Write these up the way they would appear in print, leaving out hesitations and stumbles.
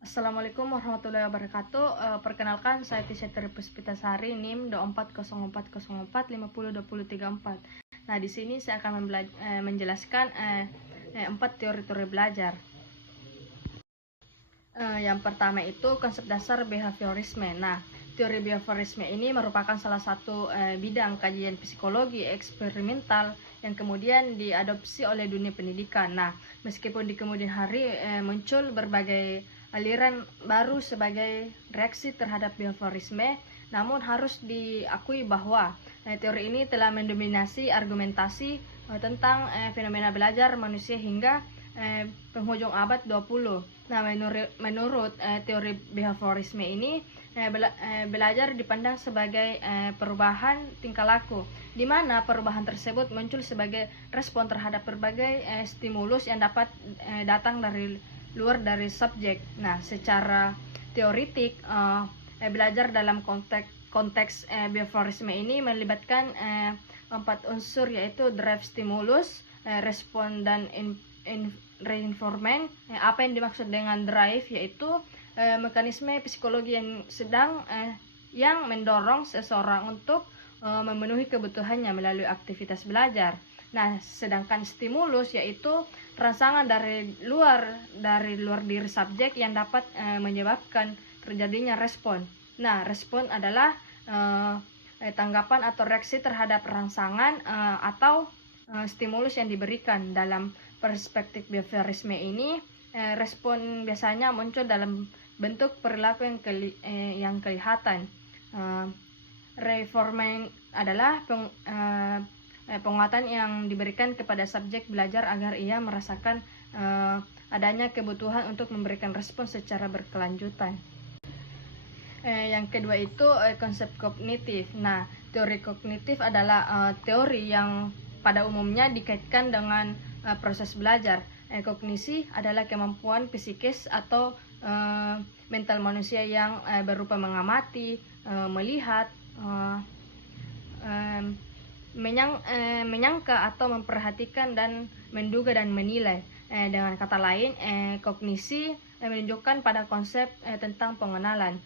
Assalamualaikum warahmatullahi wabarakatuh. Perkenalkan, saya Tisha Puspitasari, NIM 240404502034. Nah, di sini saya akan menjelaskan 4 teori-teori belajar. Yang pertama itu konsep dasar behaviorisme. Nah, teori behaviorisme ini merupakan salah satu bidang kajian psikologi eksperimental yang kemudian diadopsi oleh dunia pendidikan. Nah, meskipun di kemudian hari muncul berbagai aliran baru sebagai reaksi terhadap behaviorisme, namun harus diakui bahwa teori ini telah mendominasi argumentasi tentang fenomena belajar manusia hingga penghujung abad 20. Nah, menurut teori behaviorisme ini, belajar dipandang sebagai perubahan tingkah laku, di mana perubahan tersebut muncul sebagai respon terhadap berbagai stimulus yang dapat datang dari luar dari subjek. Nah, secara teoritik, belajar dalam konteks behaviorisme ini melibatkan 4 unsur, yaitu drive stimulus, respon, dan reinforcement. Apa yang dimaksud dengan drive yaitu mekanisme psikologi yang mendorong seseorang untuk memenuhi kebutuhannya melalui aktivitas belajar. Nah, sedangkan stimulus yaitu rangsangan dari luar diri subjek yang dapat menyebabkan terjadinya respon. Nah, respon adalah tanggapan atau reaksi terhadap rangsangan atau stimulus yang diberikan. Dalam perspektif behaviorisme ini, respon biasanya muncul dalam bentuk perilaku yang kelihatan. Reinforcement adalah penguatan yang diberikan kepada subjek belajar agar ia merasakan adanya kebutuhan untuk memberikan respon secara berkelanjutan. Yang kedua itu konsep kognitif. Nah, teori kognitif adalah teori yang pada umumnya dikaitkan dengan proses belajar. Kognisi adalah kemampuan psikis atau mental manusia yang berupa mengamati, melihat, menyangka atau memperhatikan dan menduga dan menilai. Dengan kata lain, kognisi menunjukkan pada konsep tentang pengenalan.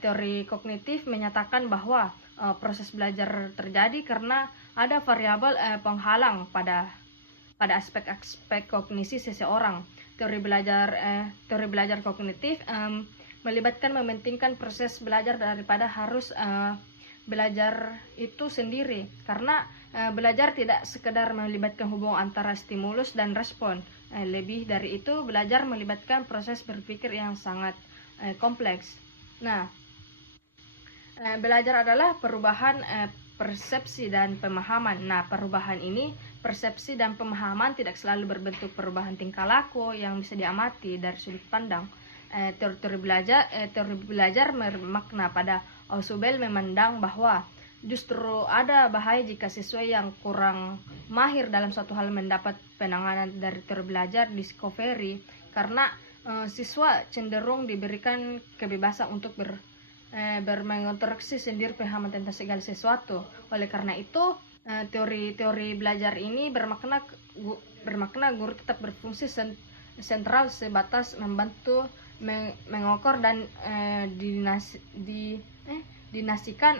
Teori kognitif menyatakan bahwa proses belajar terjadi karena ada variabel penghalang pada aspek-aspek kognisi seseorang. Teori belajar kognitif melibatkan mementingkan proses belajar daripada harus belajar itu sendiri, karena belajar tidak sekedar melibatkan hubungan antara stimulus dan respon. Lebih dari itu, belajar melibatkan proses berpikir yang sangat kompleks. Nah, belajar adalah perubahan persepsi dan pemahaman. Nah, perubahan ini, persepsi dan pemahaman, tidak selalu berbentuk perubahan tingkah laku yang bisa diamati dari sudut pandang. Teori belajar bermakna pada Ausubel memandang bahwa justru ada bahaya jika siswa yang kurang mahir dalam suatu hal mendapat penanganan dari teori belajar discovery, karena siswa cenderung diberikan kebebasan untuk menginterogasi sendiri pemahaman tentang segala sesuatu. Oleh karena itu, teori belajar ini bermakna guru tetap berfungsi sentral sebatas membantu mengukur dan dinasikan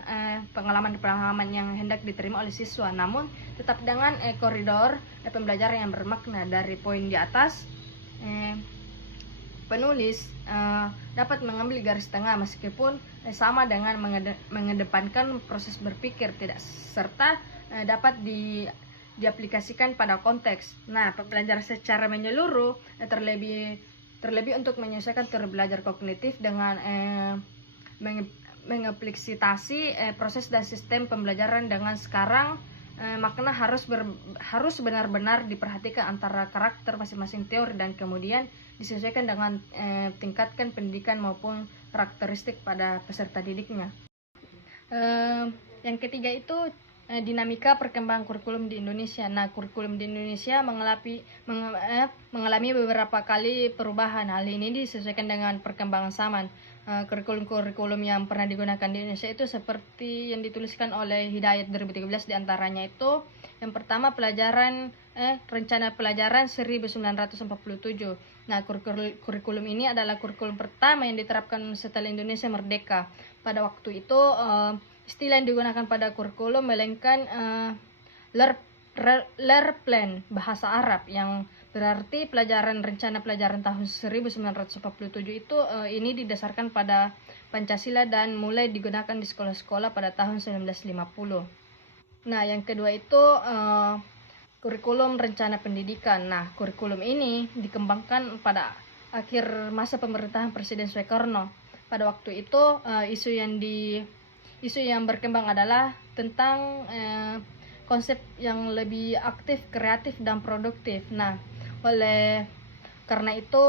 pengalaman yang hendak diterima oleh siswa, namun tetap dengan koridor pembelajaran yang bermakna. Dari poin di atas, penulis dapat mengambil garis tengah meskipun sama dengan mengedepankan proses berpikir tidak serta dapat diaplikasikan pada konteks. Nah, pembelajaran secara menyeluruh terlebih untuk menyelesaikan teori belajar kognitif dengan mengaplikasi proses dan sistem pembelajaran dengan sekarang. Makna harus benar-benar diperhatikan antara karakter masing-masing teori dan kemudian disesuaikan dengan tingkatkan pendidikan maupun karakteristik pada peserta didiknya. Yang ketiga itu dinamika perkembangan kurikulum di Indonesia. Nah, kurikulum di Indonesia mengalami beberapa kali perubahan. Hal ini disesuaikan dengan perkembangan zaman. Kurikulum yang pernah digunakan di Indonesia itu seperti yang dituliskan oleh Hidayat 2013, diantaranya itu yang pertama rencana pelajaran 1947. Nah, kurikulum ini adalah kurikulum pertama yang diterapkan setelah Indonesia merdeka. Pada waktu itu istilah yang digunakan pada kurikulum melainkan Lerplan bahasa Arab, yang berarti rencana pelajaran tahun 1947 itu ini didasarkan pada Pancasila dan mulai digunakan di sekolah-sekolah pada tahun 1950. Nah, yang kedua itu kurikulum rencana pendidikan. Nah, kurikulum ini dikembangkan pada akhir masa pemerintahan Presiden Soekarno. Pada waktu itu isu yang berkembang adalah tentang konsep yang lebih aktif, kreatif, dan produktif. Nah, karena itu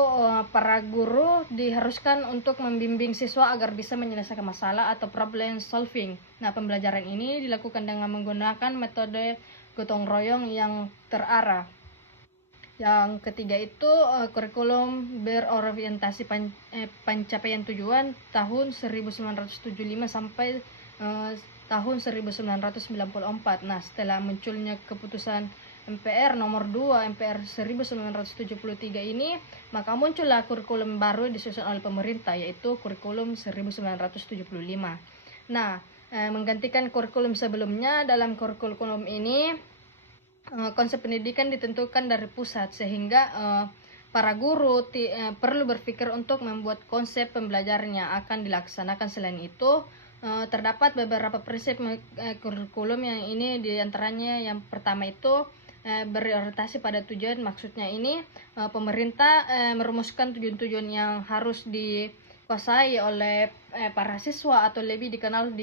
para guru diharuskan untuk membimbing siswa agar bisa menyelesaikan masalah atau problem solving. Nah, pembelajaran ini dilakukan dengan menggunakan metode gotong royong yang terarah. Yang ketiga itu kurikulum berorientasi pencapaian tujuan tahun 1975 sampai tahun 1994. Nah, setelah munculnya keputusan MPR nomor 2 MPR 1973 ini, maka muncullah kurikulum baru disusun oleh pemerintah, yaitu kurikulum 1975. Nah, menggantikan kurikulum sebelumnya. Dalam kurikulum ini konsep pendidikan ditentukan dari pusat, sehingga para guru perlu berpikir untuk membuat konsep pembelajaran yang akan dilaksanakan. Selain itu, terdapat beberapa prinsip kurikulum yang ini diantaranya yang pertama itu berorientasi pada tujuan. Maksudnya ini pemerintah merumuskan tujuan-tujuan yang harus dikuasai oleh para siswa, atau lebih dikenal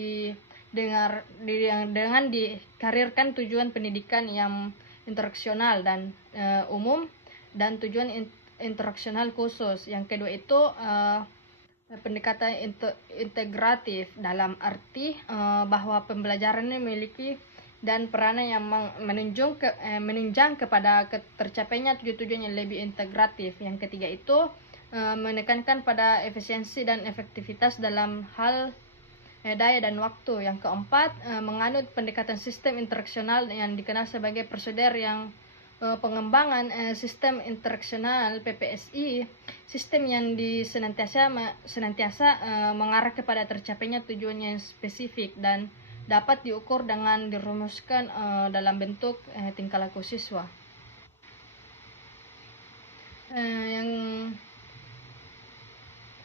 dengan dikarirkan tujuan pendidikan yang interaksional dan umum, dan tujuan interaksional khusus. Yang kedua itu pendekatan integratif, dalam arti bahwa pembelajaran ini memiliki dan peranan yang menunjang kepada tercapainya tujuan-tujuan yang lebih integratif. Yang ketiga itu menekankan pada efisiensi dan efektivitas dalam hal daya dan waktu. Yang keempat, menganut pendekatan sistem interaksional yang dikenal sebagai prosedur yang pengembangan sistem interaksional PPSI, sistem yang senantiasa mengarah kepada tercapainya tujuan yang spesifik dan dapat diukur dengan dirumuskan dalam bentuk tingkah laku siswa.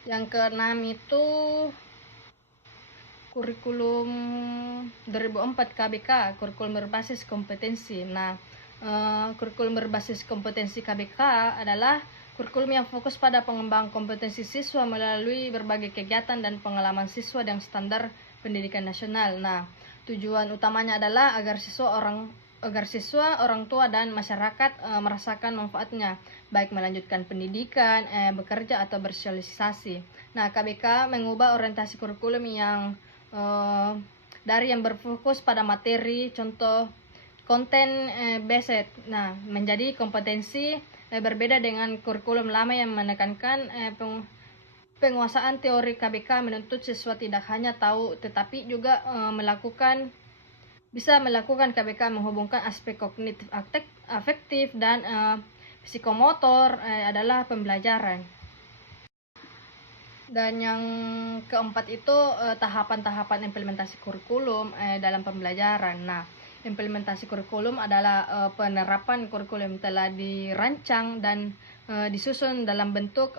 Yang keenam itu kurikulum 2004 KBK, kurikulum berbasis kompetensi. Nah, kurikulum berbasis kompetensi KBK adalah kurikulum yang fokus pada pengembangan kompetensi siswa melalui berbagai kegiatan dan pengalaman siswa dengan standar pendidikan nasional. Nah, tujuan utamanya adalah agar siswa, orang tua, dan masyarakat merasakan manfaatnya, baik melanjutkan pendidikan, bekerja, atau bersosialisasi. Nah, KBK mengubah orientasi kurikulum yang dari yang berfokus pada materi, contoh konten based, menjadi kompetensi, berbeda dengan kurikulum lama yang menekankan penguasaan teori. KBK menuntut siswa tidak hanya tahu tetapi juga bisa melakukan. KBK menghubungkan aspek kognitif, afektif, dan psikomotor adalah pembelajaran. Dan yang keempat itu tahapan-tahapan implementasi kurikulum dalam pembelajaran. Nah, implementasi kurikulum adalah penerapan kurikulum telah dirancang dan disusun dalam bentuk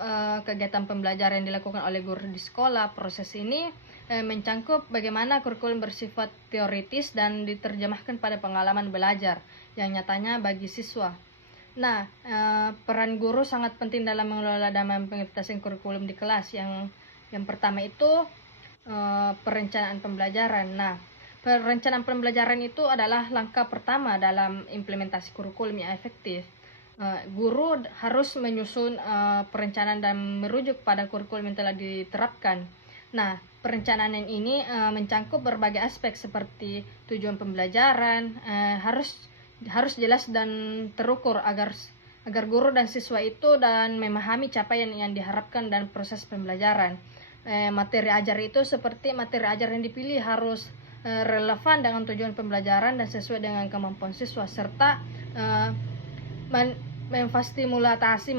kegiatan pembelajaran yang dilakukan oleh guru di sekolah. Proses ini mencangkup bagaimana kurikulum bersifat teoritis dan diterjemahkan pada pengalaman belajar yang nyatanya bagi siswa. Nah, peran guru sangat penting dalam mengelola dan mengimplementasikan kurikulum di kelas. Yang pertama itu perencanaan pembelajaran. Nah, perencanaan pembelajaran itu adalah langkah pertama dalam implementasi kurikulum yang efektif. Guru harus menyusun perencanaan dan merujuk pada kurikulum yang telah diterapkan. Nah, perencanaan ini mencangkup berbagai aspek seperti tujuan pembelajaran, harus jelas dan terukur agar guru dan siswa itu dan memahami capaian yang diharapkan dan proses pembelajaran. Materi ajar itu seperti materi ajar yang dipilih harus relevan dengan tujuan pembelajaran dan sesuai dengan kemampuan siswa, serta memfasilitasi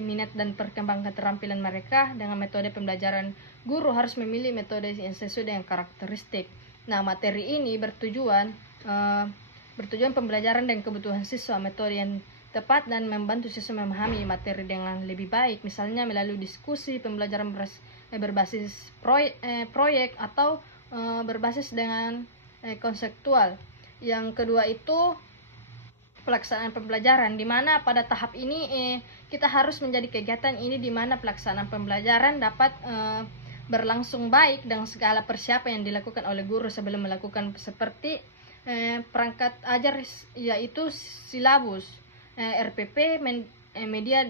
minat dan perkembangan keterampilan mereka. Dengan metode pembelajaran, guru harus memilih metode yang sesuai dengan karakteristik. Nah, materi ini bertujuan pembelajaran dan kebutuhan siswa, metode yang tepat dan membantu siswa memahami materi dengan lebih baik, misalnya melalui diskusi, pembelajaran berbasis proyek atau berbasis dengan konseptual. Yang kedua itu pelaksanaan pembelajaran, di mana pada tahap ini kita harus menjadi kegiatan ini di mana pelaksanaan pembelajaran dapat berlangsung baik dengan segala persiapan yang dilakukan oleh guru sebelum melakukan, seperti perangkat ajar, yaitu silabus, RPP, media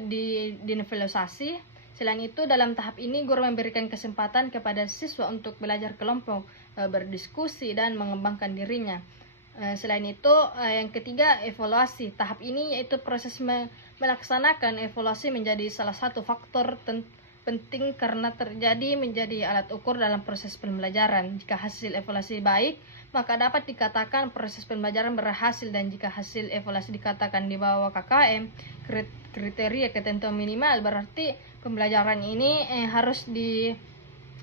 dinovelisasi. Selain itu, dalam tahap ini guru memberikan kesempatan kepada siswa untuk belajar kelompok, berdiskusi dan mengembangkan dirinya. Selain itu, yang ketiga, evaluasi. Tahap ini yaitu proses melaksanakan evaluasi menjadi salah satu faktor penting karena menjadi alat ukur dalam proses pembelajaran. Jika hasil evaluasi baik, maka dapat dikatakan proses pembelajaran berhasil, dan jika hasil evaluasi dikatakan di bawah KKM, kriteria ketentuan minimal, berarti pembelajaran ini harus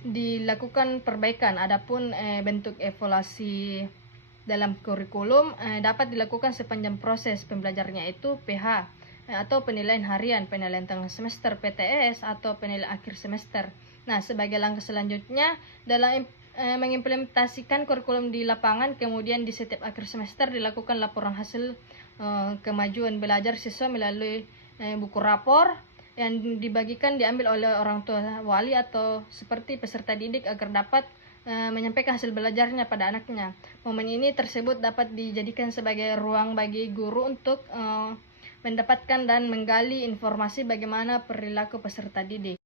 dilakukan perbaikan. Adapun bentuk evaluasi dalam kurikulum dapat dilakukan sepanjang proses pembelajarannya, itu PH atau penilaian harian, penilaian tengah semester, PTS atau penilaian akhir semester. Nah, sebagai langkah selanjutnya dalam mengimplementasikan kurikulum di lapangan, kemudian di setiap akhir semester dilakukan laporan hasil kemajuan belajar siswa melalui buku rapor yang diambil oleh orang tua, wali atau seperti peserta didik agar dapat menyampaikan hasil belajarnya pada anaknya. Momen ini tersebut dapat dijadikan sebagai ruang bagi guru untuk mendapatkan dan menggali informasi bagaimana perilaku peserta didik.